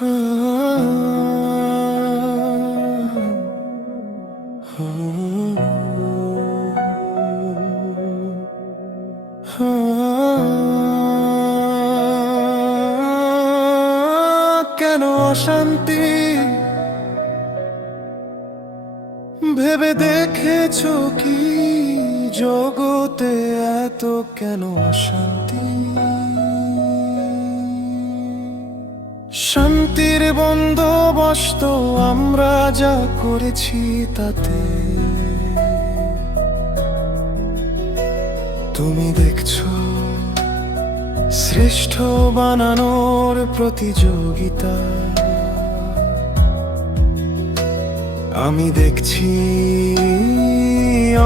কেন অশান্তি ভেবে দেখেছো কি জগতে এত কেন অশান্তি? শান্তির বন্দোবস্ত আমরা যা করেছি তাতে তুমি দেখছো শ্রেষ্ঠ বানানোর প্রতিযোগিতা। আমি দেখছি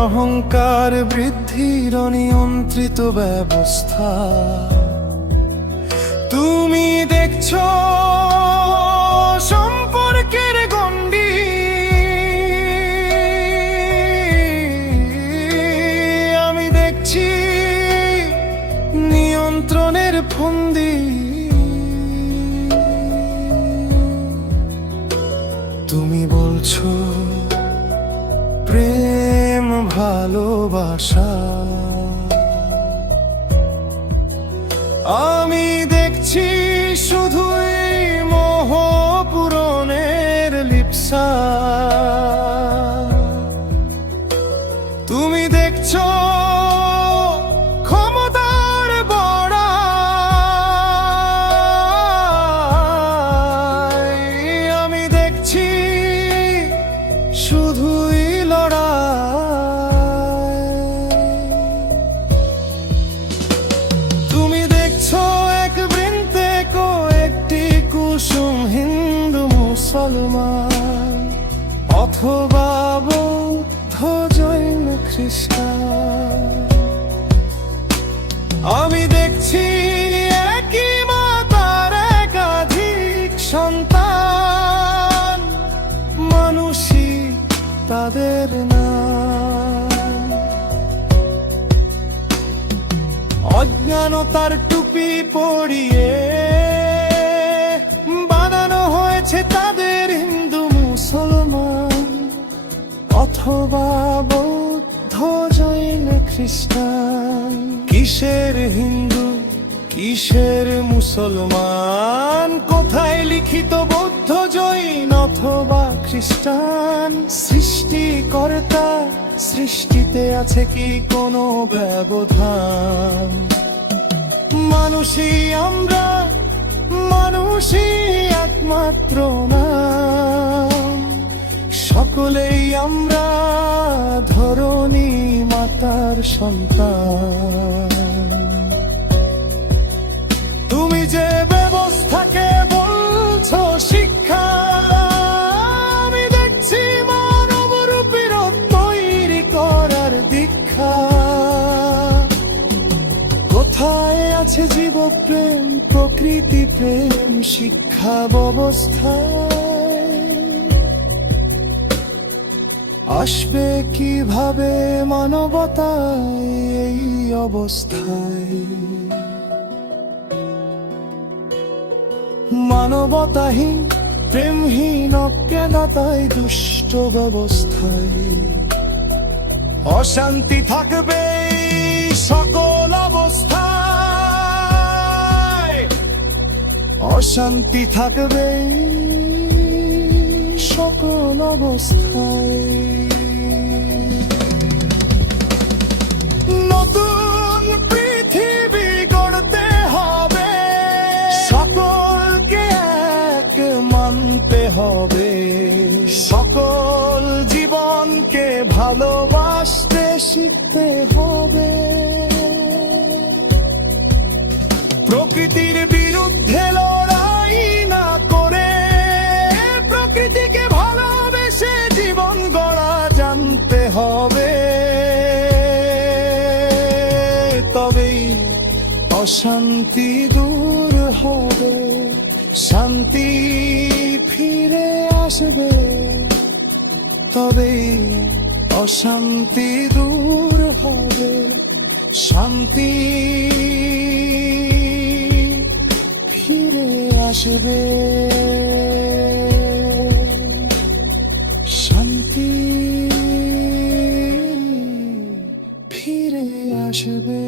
অহংকার বৃদ্ধির অনিয়ন্ত্রিত ব্যবস্থা। তুমি দেখছো সম্পর্কের গণ্ডি, আমি দেখছি নিয়ন্ত্রণের ফন্দি। তুমি বলছো প্রেম ভালোবাসা, আমি দেখছি শুধুই মোহ পূরণের লিপ্সা। তুমি দেখছো ক্ষমতার বড়াই, আমি দেখছি শুধুই লড়াই। তুমি দেখছো এক বৃন্তে কয়েকটি কুসুম হিন্দু মুসলমান অথবা বৌদ্ধ জৈন খ্রিস্টান। আমি দেখছি একই মাতার একাধিক সন্তান, মানুষই তাদের নাম। অজ্ঞানতার টুপি পরিয়ে বানানো হয়েছে তাদের হিন্দু মুসলমান অথবা বৌদ্ধ জৈন খ্রিস্টান। কিসের হিন্দু কিসের মুসলমান, কোথায় লিখিত বৌদ্ধ জৈন অথবা খ্রিস্টান? সৃষ্টিকর্তা সৃষ্টিতে আছে কি কোনো ব্যবধান? মানুষই আমরা, মানুষই একমাত্র নাম। সকলেই আমরা ধরণী মাতার সন্তান। তুমি যে ব্যবস্থাকে বলছো শিক্ষা, আমি দেখছি মানবরূপীর তৈরি করার দীক্ষা। কোথায় আছে জীবপ্রেম প্রকৃতি প্রেম শিক্ষা ব্যবস্থায়? আসবে কিভাবে মানবতায় এই অবস্থায়? মানবতাহীন প্রেমহীন অজ্ঞানতায় দুষ্ট ব্যবস্থায় অশান্তি থাকবে সকল অবস্থায়। অশান্তি থাকবে সকল অবস্থায়। নতুন পৃথিবী গড়তে হবে, সকলকে এক মানতে হবে, সকল জীবনকে ভালোবাসতে শিখতে হবে। প্রকৃতির বিরুদ্ধে লড়াই না করে প্রকৃতিকে ভালোবেসে জীবন গড়া জানতে হবে। তবেই অশান্তি দূর হবে, শান্তি ফিরে আসবে। তবেই অশান্তি দূর হবে, শান্তি ফিরে আসবে। আসবে, শান্তি ফিরে আসবে।